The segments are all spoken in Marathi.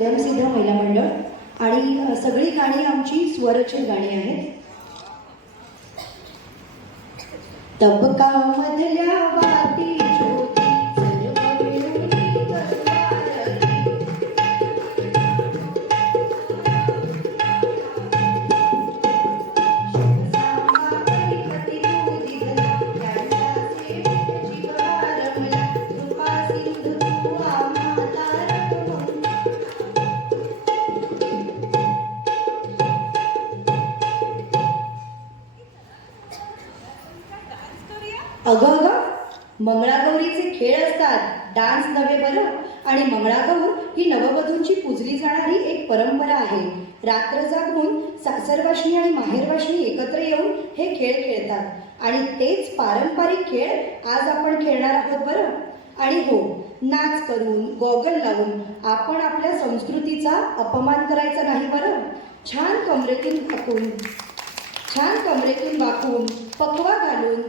स्वयंसिद्ध महिला मंडळ आणि सगळी गाणी आमची स्वरचित गाणी आहेत. तबकामधल्या वाती ज्योती अगं अगं मंगळागौरीचे खेळ असतात. डान्स नव्हे बरं? आणि मंगळागौर ही नववधूंची पूजली जाणारी एक परंपरा आहे. रात्र जागून सासरवाशिनी आणि माहेरवाशिनी एकत्र येऊन हे खेळ खेळतात. आणि तेच पारंपरिक खेळ आज आपण खेळणार आहोत बरं? आणि हो नाच करून गॉगल लावून आपण आपल्या संस्कृतीचा अपमान करायचा नाही बरं? छान कमरेतून टाकून छान कमरेतून वाकून पकवा घालून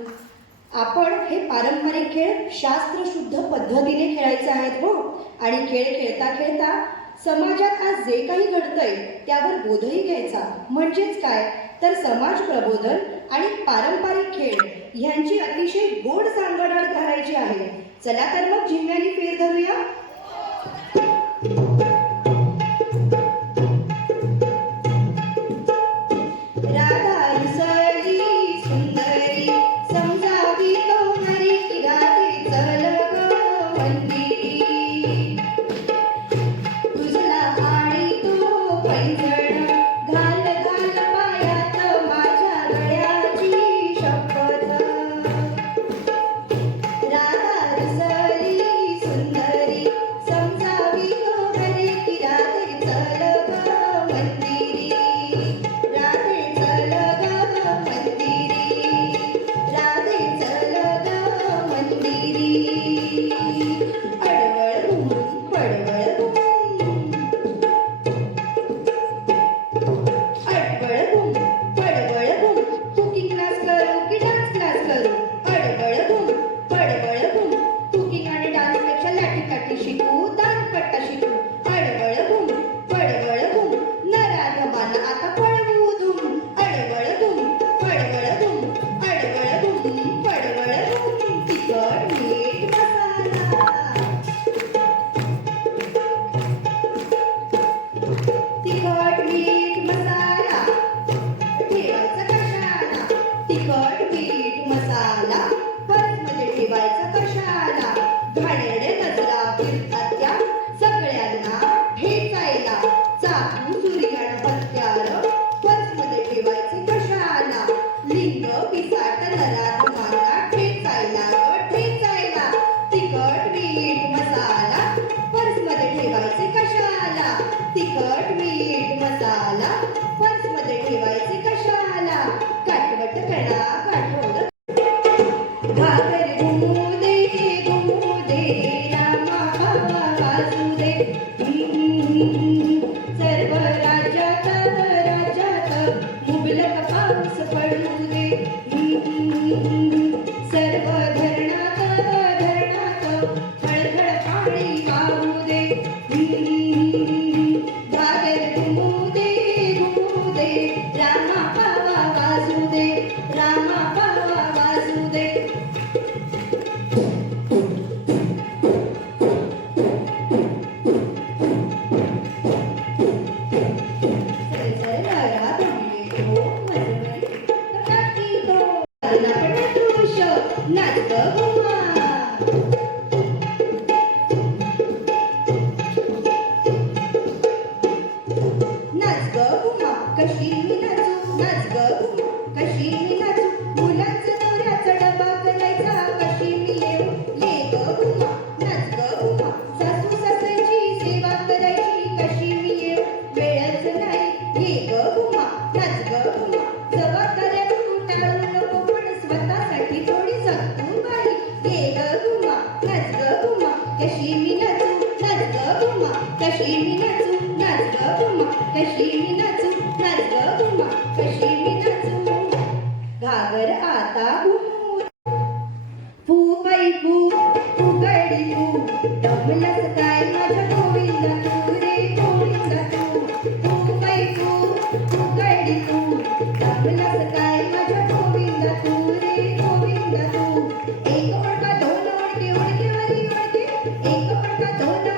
आपण हे पारंपरिक खेळ शास्त्रशुद्ध पद्धतीने खेळायचे आहेत हो. आणि खेळ खेळता खेळता समाजात आज जे काही घडतंय त्यावर बोधही घ्यायचा. म्हणजेच काय? तर समाज प्रबोधन आणि पारंपरिक खेळ ह्यांची अतिशय गोड सांगडाळ करायची आहे. चला तर मग झिम्म्यानी फेर धरूया. Hare Mainan. कशी मी नाचू नाच ग तुम्हा. कशी मी नाचू नाच ग तुम्हा. कशी मी नाचू घागर आता फू बाई फू फुगडी फू. दमलस काय माझ्या गोविंद तू रे गोविंद तू. फू बाई फू फुगडी फू. दमलस काय माझ्या गोविंद तू रे गोविंद तू. एक ओळखा दोन ओळखी ओळखी ओळखी. एक ओळखा दोन